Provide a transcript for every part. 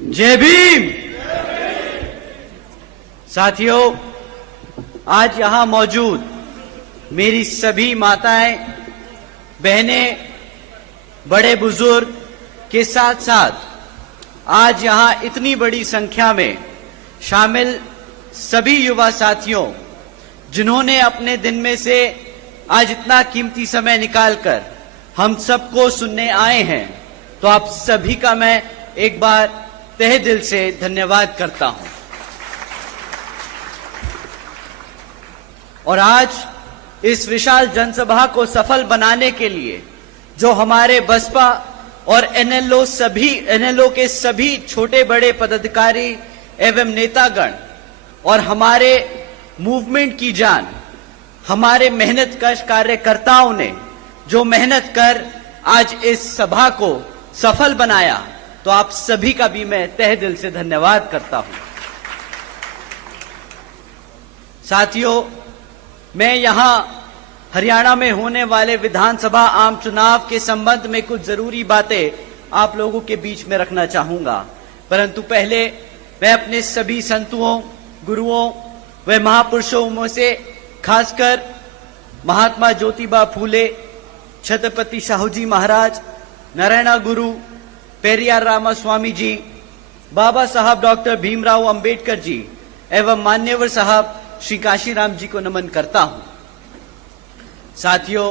जय भीम। साथियों, आज यहां मौजूद मेरी सभी माताएं, बहनें, बड़े बुजुर्ग के साथ साथ आज यहां इतनी बड़ी संख्या में शामिल सभी युवा साथियों, जिन्होंने अपने दिन में से आज इतना कीमती समय निकालकर हम सबको सुनने आए हैं, तो आप सभी का मैं एक बार तहे दिल से धन्यवाद करता हूं। और आज इस विशाल जनसभा को सफल बनाने के लिए जो हमारे बसपा और एनएलओ के सभी छोटे बड़े पदाधिकारी एवं नेतागण और हमारे मूवमेंट की जान, हमारे मेहनतकश कार्यकर्ताओं ने जो मेहनत कर आज इस सभा को सफल बनाया, तो आप सभी का भी मैं तहे दिल से धन्यवाद करता हूं। साथियों, मैं यहां हरियाणा में होने वाले विधानसभा आम चुनाव के संबंध में कुछ जरूरी बातें आप लोगों के बीच में रखना चाहूंगा, परंतु पहले मैं अपने सभी संतों, गुरुओं व महापुरुषों में से खासकर महात्मा ज्योतिबा फूले, छत्रपति शाहूजी महाराज, नारायण गुरु, पेरियार रामास्वामी जी, बाबा साहब डॉक्टर भीमराव अंबेडकर जी एवं मान्यवर साहब श्री काशीराम जी को नमन करता हूं। साथियों,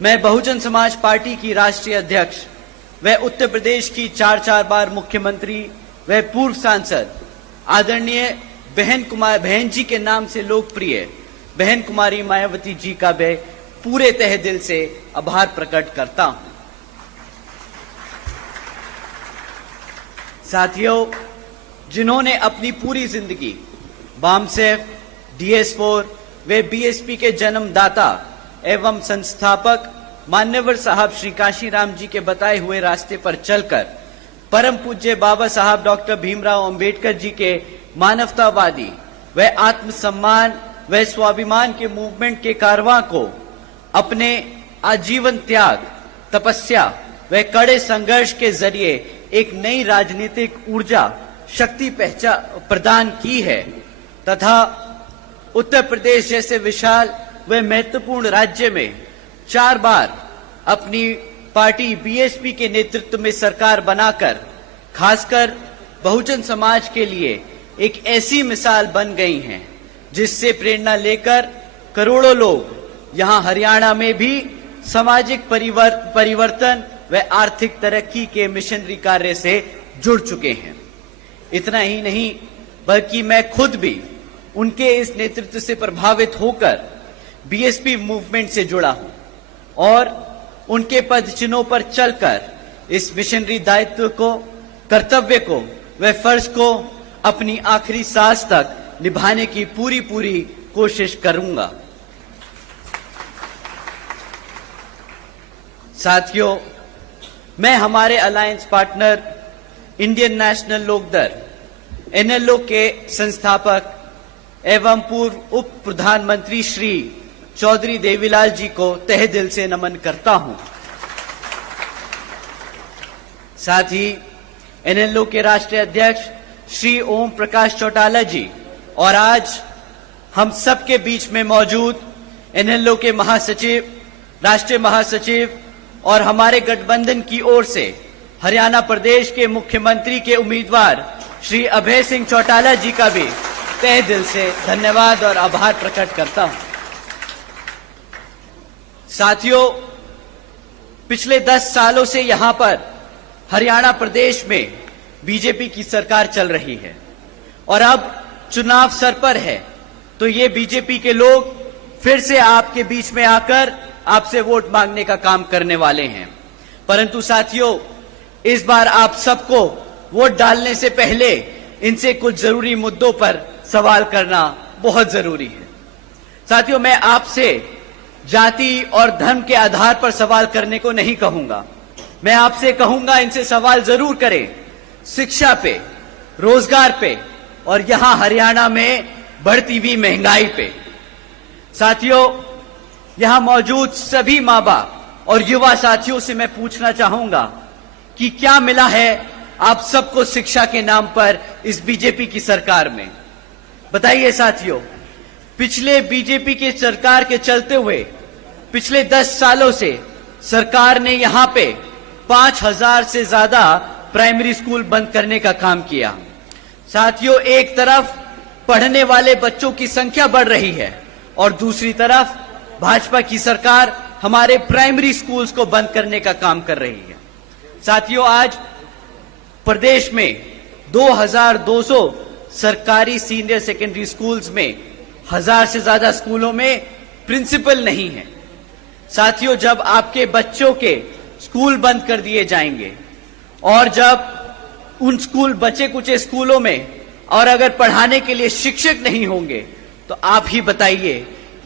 मैं बहुजन समाज पार्टी की राष्ट्रीय अध्यक्ष व उत्तर प्रदेश की 4 बार मुख्यमंत्री व पूर्व सांसद आदरणीय बहन जी के नाम से लोकप्रिय बहन कुमारी मायावती जी का मैं पूरे तहे दिल से आभार प्रकट करता हूं। साथियों, जिन्होंने अपनी पूरी जिंदगी बामसेफ, DS4 वे बीएसपी के जन्मदाता एवं संस्थापक मान्यवर साहब श्री काशीराम जी के बताए हुए रास्ते पर चलकर परम पूज्य बाबा साहब डॉक्टर भीमराव अंबेडकर जी के मानवतावादी व आत्मसम्मान व स्वाभिमान के मूवमेंट के कारवां को अपने आजीवन त्याग, तपस्या व कड़े संघर्ष के जरिए एक नई राजनीतिक ऊर्जा शक्ति प्रदान की है तथा उत्तर प्रदेश जैसे विशाल व महत्वपूर्ण राज्य में 4 बार अपनी पार्टी बीएसपी के नेतृत्व में सरकार बनाकर खासकर बहुजन समाज के लिए एक ऐसी मिसाल बन गई हैं, जिससे प्रेरणा लेकर करोड़ों लोग यहां हरियाणा में भी सामाजिक परिवर्तन व आर्थिक तरक्की के मिशनरी कार्य से जुड़ चुके हैं। इतना ही नहीं, बल्कि मैं खुद भी उनके इस नेतृत्व से प्रभावित होकर बीएसपी मूवमेंट से जुड़ा हूं और उनके पदचिन्हों पर चलकर इस मिशनरी दायित्व को, कर्तव्य को व फर्ज को अपनी आखिरी सांस तक निभाने की पूरी कोशिश करूंगा। साथियों, मैं हमारे alliance partner Indian National Lokdal NLO के संस्थापक एवं पूर्व उप प्रधानमंत्री श्री चौधरी देवीलाल जी को तहे दिल से नमन करता हूं। साथ ही एनएलओ के राष्ट्रीय अध्यक्ष श्री ओम प्रकाश चौटाला जी और आज हम सबके बीच में मौजूद एनएलओ के महासचिव, राष्ट्रीय महासचिव और हमारे गठबंधन की ओर से हरियाणा प्रदेश के मुख्यमंत्री के उम्मीदवार श्री अभय सिंह चौटाला जी का भी तहे दिल से धन्यवाद और आभार प्रकट करता हूं। साथियों, पिछले 10 सालों से यहां पर हरियाणा प्रदेश में बीजेपी की सरकार चल रही है और अब चुनाव सर पर है, तो ये बीजेपी के लोग फिर से आपके बीच में आकर आपसे वोट मांगने का काम करने वाले हैं। परंतु साथियों, इस बार आप सबको वोट डालने से पहले इनसे कुछ जरूरी मुद्दों पर सवाल करना बहुत जरूरी है। साथियों, मैं आपसे जाति और धर्म के आधार पर सवाल करने को नहीं कहूंगा। मैं आपसे कहूंगा, इनसे सवाल जरूर करें शिक्षा पे, रोजगार पे और यहां हरियाणा में बढ़ती हुई महंगाई पे। साथियों, यहां मौजूद सभी मां बाप और युवा साथियों से मैं पूछना चाहूंगा कि क्या मिला है आप सबको शिक्षा के नाम पर इस बीजेपी की सरकार में। बताइए साथियों, पिछले बीजेपी के सरकार के चलते हुए पिछले 10 सालों से सरकार ने यहां पे 5000 से ज्यादा प्राइमरी स्कूल बंद करने का काम किया। साथियों, एक तरफ पढ़ने वाले बच्चों की संख्या बढ़ रही है और दूसरी तरफ भाजपा की सरकार हमारे प्राइमरी स्कूल्स को बंद करने का काम कर रही है। साथियों, आज प्रदेश में 2200 सरकारी सीनियर सेकेंडरी स्कूल्स में 1000 से ज्यादा स्कूलों में प्रिंसिपल नहीं है। साथियों, जब आपके बच्चों के स्कूल बंद कर दिए जाएंगे और जब उन स्कूल बचे कुचे स्कूलों में और अगर पढ़ाने के लिए शिक्षक नहीं होंगे तो आप ही बताइए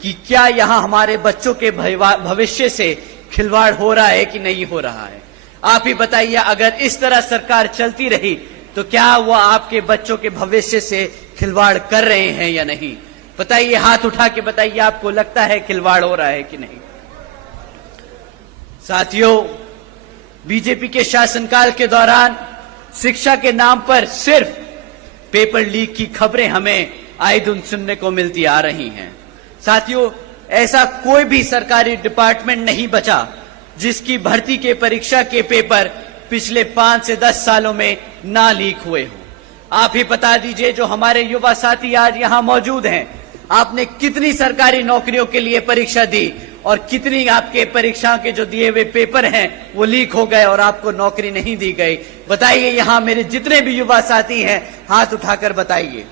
कि क्या यहां हमारे बच्चों के भविष्य से खिलवाड़ हो रहा है कि नहीं हो रहा है। आप ही बताइए, अगर इस तरह सरकार चलती रही तो क्या वो आपके बच्चों के भविष्य से खिलवाड़ कर रहे हैं या नहीं। बताइए, हाथ उठा के बताइए, आपको लगता है खिलवाड़ हो रहा है कि नहीं। साथियों, बीजेपी के शासनकाल के दौरान शिक्षा के नाम पर सिर्फ पेपर लीक की खबरें हमें आए दिन सुनने को मिलती आ रही हैं। साथियों, ऐसा कोई भी सरकारी डिपार्टमेंट नहीं बचा जिसकी भर्ती के परीक्षा के पेपर पिछले 5 से 10 सालों में ना लीक हुए हो। आप ही बता दीजिए, जो हमारे युवा साथी आज यहां मौजूद हैं, आपने कितनी सरकारी नौकरियों के लिए परीक्षा दी और कितनी आपके परीक्षाओं के जो दिए हुए पेपर हैं वो लीक हो गए और आपको नौकरी नहीं दी गई। बताइए, यहां मेरे जितने भी युवा साथी हैं, हाथ उठाकर बताइए।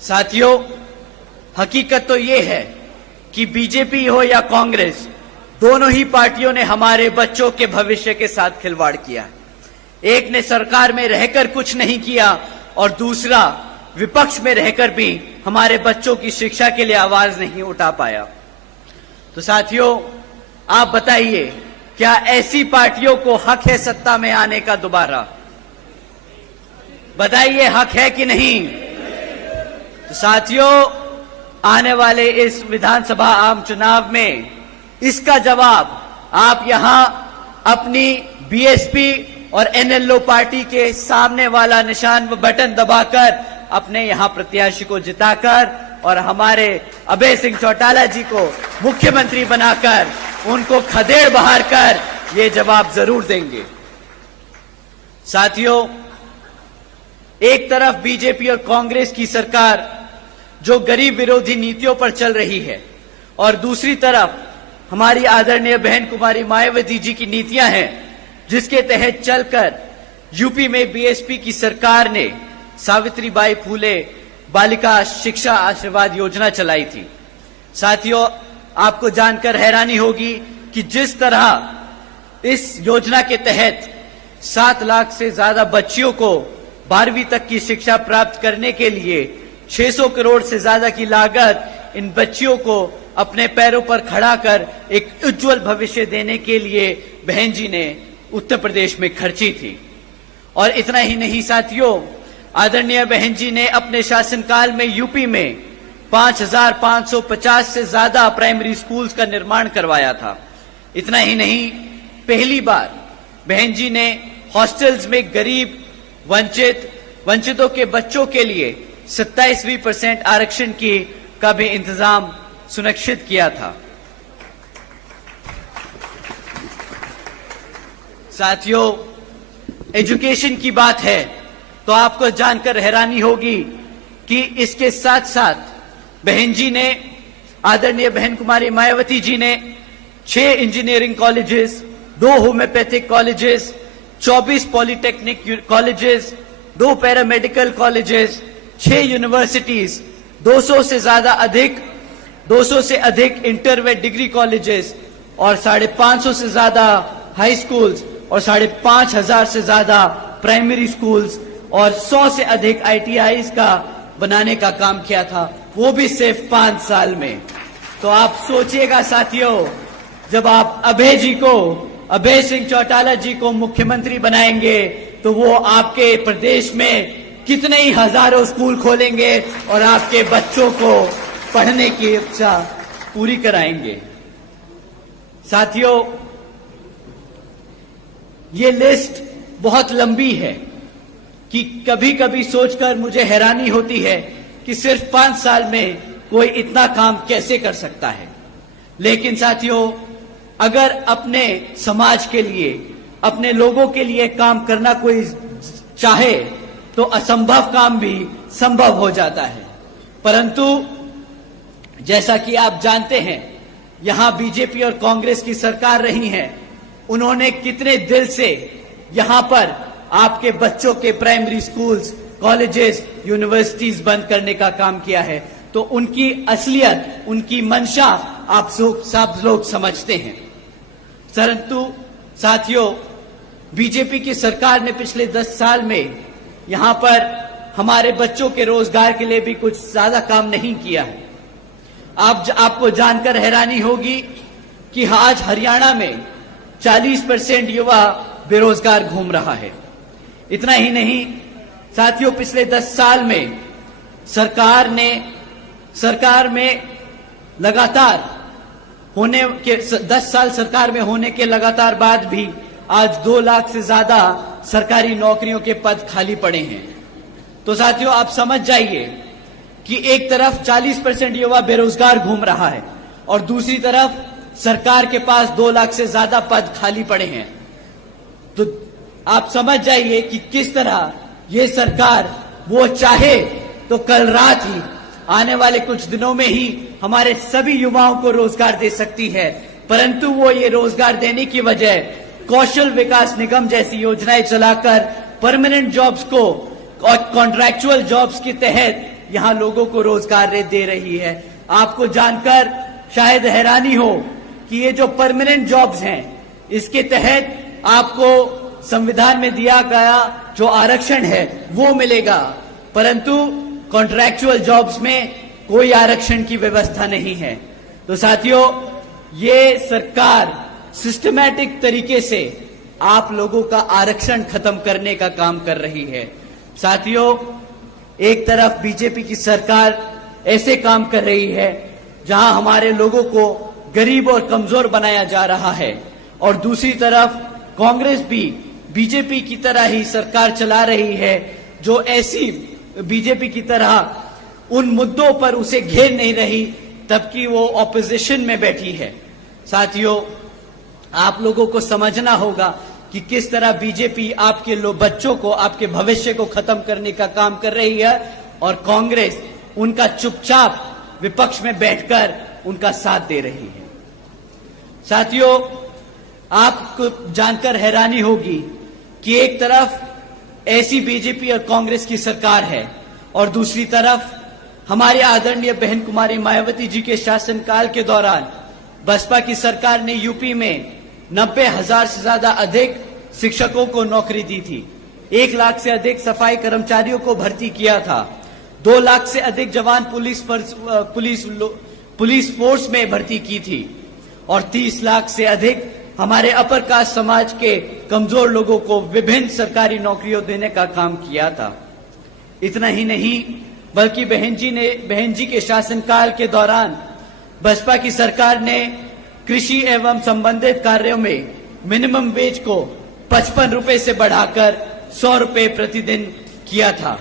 साथियों, हकीकत तो ये है कि बीजेपी हो या कांग्रेस, दोनों ही पार्टियों ने हमारे बच्चों के भविष्य के साथ खिलवाड़ किया। एक ने सरकार में रहकर कुछ नहीं किया और दूसरा विपक्ष में रहकर भी हमारे बच्चों की शिक्षा के लिए आवाज नहीं उठा पाया। तो साथियों, आप बताइए, क्या ऐसी पार्टियों को हक है सत्ता में आने का दोबारा? बताइए, हक है कि नहीं? तो साथियों, आने वाले इस विधानसभा आम चुनाव में इसका जवाब आप यहां अपनी बीएसपी और एनएलओ पार्टी के सामने वाला निशान व बटन दबाकर अपने यहां प्रत्याशी को जिताकर और हमारे अभय सिंह चौटाला जी को मुख्यमंत्री बनाकर उनको खदेड़ बहार कर ये जवाब जरूर देंगे। साथियों, एक तरफ बीजेपी और कांग्रेस की सरकार जो गरीब विरोधी नीतियों पर चल रही है और दूसरी तरफ हमारी आदरणीय बहन कुमारी मायावती जी की नीतियां हैं, जिसके तहत चलकर यूपी में बीएसपी की सरकार ने सावित्रीबाई फूले बालिका शिक्षा आशीर्वाद योजना चलाई थी। साथियों, आपको जानकर हैरानी होगी कि जिस तरह इस योजना के तहत 7 लाख से ज्यादा बच्चियों को 12वीं तक की शिक्षा प्राप्त करने के लिए 600 करोड़ से ज्यादा की लागत इन बच्चियों को अपने पैरों पर खड़ा कर एक उज्जवल भविष्य देने के लिए बहन जी ने उत्तर प्रदेश में खर्ची थी। और इतना ही नहीं साथियों, आदरणीय बहन जी ने अपने शासनकाल में यूपी में 5550 से ज्यादा प्राइमरी स्कूल्स का निर्माण करवाया था। इतना ही नहीं, पहली बार बहन जी ने हॉस्टल्स में गरीब वंचितों के बच्चों के लिए 27% आरक्षण का भी इंतजाम सुनिश्चित किया था। साथियों, एजुकेशन की बात है तो आपको जानकर हैरानी होगी कि इसके साथ साथ बहन जी ने, आदरणीय बहन कुमारी मायावती जी ने 6 engineering colleges, 2 homeopathic colleges, 24 polytechnic colleges, 2 paramedical colleges, 6 universities, 200 से अधिक इंटर व डिग्री कॉलेजेस और 550 से ज्यादा हाई स्कूल्स और 5500 से ज्यादा प्राइमरी स्कूल्स और 100 से अधिक ITIs का बनाने का काम किया था, वो भी सिर्फ 5 साल में। तो आप सोचिएगा साथियों, जब आप अभय सिंह चौटाला जी को मुख्यमंत्री बनाएंगे तो वो आपके प्रदेश में कितने ही हजारों स्कूल खोलेंगे और आपके बच्चों को पढ़ने की इच्छा पूरी कराएंगे। साथियों, ये लिस्ट बहुत लंबी है कि कभी कभी सोचकर मुझे हैरानी होती है कि सिर्फ 5 साल में कोई इतना काम कैसे कर सकता है। लेकिन साथियों, अगर अपने समाज के लिए, अपने लोगों के लिए काम करना कोई चाहे तो असंभव काम भी संभव हो जाता है। परंतु जैसा कि आप जानते हैं, यहां बीजेपी और कांग्रेस की सरकार रही है, उन्होंने कितने दिल से यहां पर आपके बच्चों के प्राइमरी स्कूल्स, कॉलेजेस, यूनिवर्सिटीज बंद करने का काम किया है। तो उनकी असलियत, उनकी मंशा आप सब लोग समझते हैं। परंतु साथियों, बीजेपी की सरकार ने पिछले 10 साल में यहां पर हमारे बच्चों के रोजगार के लिए भी कुछ ज्यादा काम नहीं किया है। आपको जानकर हैरानी होगी कि आज हरियाणा में 40% युवा बेरोजगार घूम रहा है। इतना ही नहीं साथियों, पिछले 10 साल में सरकार में लगातार होने के 10 साल सरकार में होने के लगातार बाद भी आज 2 लाख से ज्यादा सरकारी नौकरियों के पद खाली पड़े हैं। तो साथियों, आप समझ जाइए कि एक तरफ 40% युवा बेरोजगार घूम रहा है और दूसरी तरफ सरकार के पास 2 लाख से ज्यादा पद खाली पड़े हैं। तो आप समझ जाइए कि किस तरह ये सरकार, वो चाहे तो कल रात ही, आने वाले कुछ दिनों में ही हमारे सभी युवाओं को रोजगार दे सकती है। परंतु वो ये रोजगार देने की बजाय कौशल विकास निगम जैसी योजनाएं चलाकर परमानेंट जॉब्स को और कॉन्ट्रैक्चुअल जॉब्स के तहत यहां लोगों को रोजगार दे रही है। आपको जानकर शायद हैरानी हो कि ये जो परमानेंट जॉब्स हैं, इसके तहत आपको संविधान में दिया गया जो आरक्षण है वो मिलेगा, परंतु कॉन्ट्रैक्चुअल जॉब्स में कोई आरक्षण की व्यवस्था नहीं है। तो साथियों, ये सरकार सिस्टमैटिक तरीके से आप लोगों का आरक्षण खत्म करने का काम कर रही है। साथियों, एक तरफ बीजेपी की सरकार ऐसे काम कर रही है जहां हमारे लोगों को गरीब और कमजोर बनाया जा रहा है, और दूसरी तरफ कांग्रेस भी बीजेपी की तरह ही सरकार चला रही है जो ऐसी बीजेपी की तरह उन मुद्दों पर उसे घेर नहीं रही तबकि वो ऑपोजिशन में बैठी है। साथियों, आप लोगों को समझना होगा कि किस तरह बीजेपी आपके बच्चों को, आपके भविष्य को खत्म करने का काम कर रही है और कांग्रेस उनका चुपचाप विपक्ष में बैठकर उनका साथ दे रही है। साथियों, आपको जानकर हैरानी होगी कि एक तरफ ऐसी बीजेपी और कांग्रेस की सरकार है और दूसरी तरफ हमारे आदरणीय बहन कुमारी मायावती जी के शासनकाल के दौरान बसपा की सरकार ने यूपी में 90,000 से ज्यादा अधिक शिक्षकों को नौकरी दी थी, 1 लाख से अधिक सफाई कर्मचारियों को भर्ती किया था, 2 लाख से अधिक जवान पुलिस फोर्स में भर्ती की थी और 30 लाख से अधिक हमारे अपर कास्ट समाज के कमजोर लोगों को विभिन्न सरकारी नौकरियों देने का काम किया था। इतना ही नहीं बल्कि बहन जी के शासनकाल के दौरान बसपा की सरकार ने कृषि एवं संबंधित कार्यों में मिनिमम वेज को 55 रुपए से बढ़ाकर 100 रुपए प्रतिदिन किया था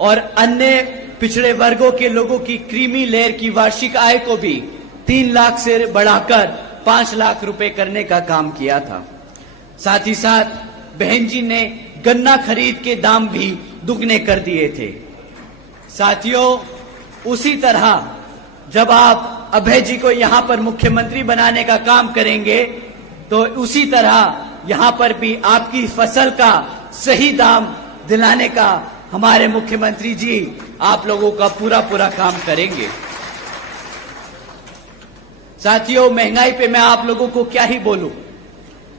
और अन्य पिछड़े वर्गों के लोगों की क्रीमी लेयर की वार्षिक आय को भी 3 लाख से बढ़ाकर 5 लाख रुपए करने का काम किया था। साथ ही साथ बहन जी ने गन्ना खरीद के दाम भी दुगने कर दिए थे। साथियों, उसी तरह जब आप अभय जी को यहां पर मुख्यमंत्री बनाने का काम करेंगे तो उसी तरह यहां पर भी आपकी फसल का सही दाम दिलाने का हमारे मुख्यमंत्री जी आप लोगों का पूरा काम करेंगे। साथियों, महंगाई पे मैं आप लोगों को क्या ही बोलूं।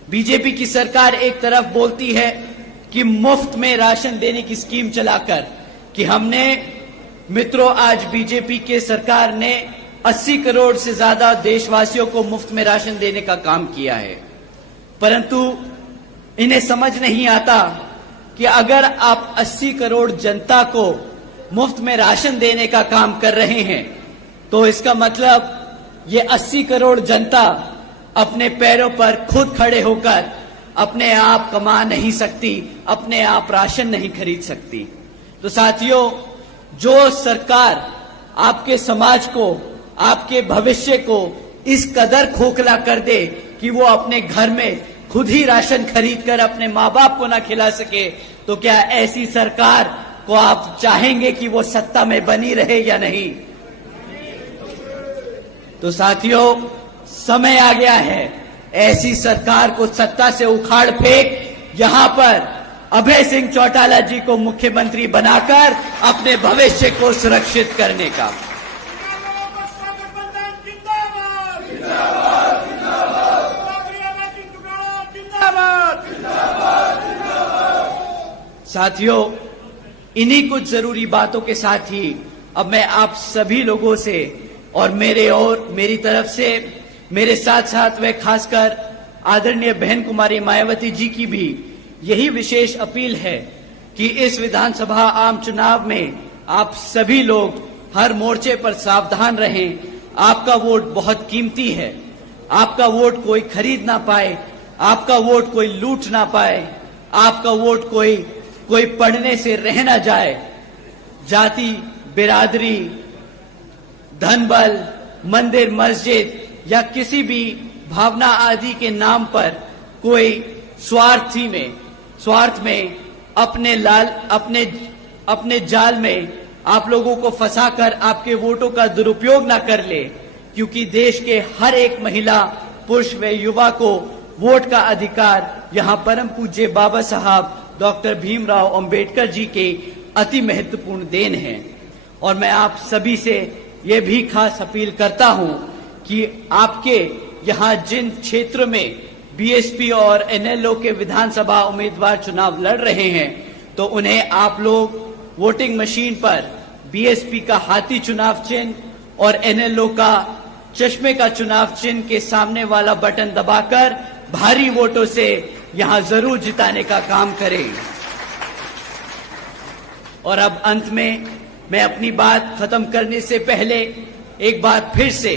बीजेपी की सरकार एक तरफ बोलती है कि मुफ्त में राशन देने की स्कीम चलाकर कि हमने मित्रों, आज बीजेपी के सरकार ने 80 करोड़ से ज्यादा देशवासियों को मुफ्त में राशन देने का काम किया है, परंतु इन्हें समझ नहीं आता कि अगर आप 80 करोड़ जनता को मुफ्त में राशन देने का काम कर रहे हैं तो इसका मतलब ये 80 करोड़ जनता अपने पैरों पर खुद खड़े होकर अपने आप कमा नहीं सकती, अपने आप राशन नहीं खरीद सकती। तो साथियों, जो सरकार आपके समाज को, आपके भविष्य को इस कदर खोखला कर दे कि वो अपने घर में खुद ही राशन खरीद कर अपने माँ बाप को ना खिला सके, तो क्या ऐसी सरकार को आप चाहेंगे कि वो सत्ता में बनी रहे या नहीं? तो साथियों, समय आ गया है ऐसी सरकार को सत्ता से उखाड़ फेंक यहां पर अभय सिंह चौटाला जी को मुख्यमंत्री बनाकर अपने भविष्य को सुरक्षित करने का। साथियों, इन्हीं कुछ जरूरी बातों के साथ ही अब मैं आप सभी लोगों से और मेरी तरफ से, मेरे साथ साथ व खासकर आदरणीय बहन कुमारी मायावती जी की भी यही विशेष अपील है कि इस विधानसभा आम चुनाव में आप सभी लोग हर मोर्चे पर सावधान रहें। आपका वोट बहुत कीमती है। आपका वोट कोई खरीद ना पाए, आपका वोट कोई लूट ना पाए, आपका वोट कोई पढ़ने से रह ना जाए। जाति, बिरादरी, धन बल, मंदिर मस्जिद या किसी भी भावना आदि के नाम पर कोई स्वार्थ में अपने जाल में आप लोगों को फंसाकर आपके वोटों का दुरुपयोग ना कर ले, क्योंकि देश के हर एक महिला, पुरुष व युवा को वोट का अधिकार यहाँ परम पूज्य बाबा साहब डॉक्टर भीमराव अंबेडकर जी के अति महत्वपूर्ण देन है। और मैं आप सभी से ये भी खास अपील करता हूं कि आपके यहाँ जिन क्षेत्र में बीएसपी और एनएलओ के विधानसभा उम्मीदवार चुनाव लड़ रहे हैं, तो उन्हें आप लोग वोटिंग मशीन पर बीएसपी का हाथी चुनाव चिन्ह और एनएलओ का चश्मे का चुनाव चिन्ह के सामने वाला बटन दबाकर भारी वोटों से यहां जरूर जिताने का काम करें। और अब अंत में मैं अपनी बात खत्म करने से पहले एक बार फिर से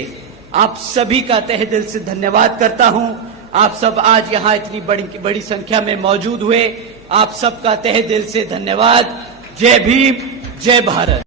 आप सभी का तहे दिल से धन्यवाद करता हूं। आप सब आज यहां इतनी बड़ी संख्या में मौजूद हुए, आप सबका तहे दिल से धन्यवाद। जय भीम, जय भारत।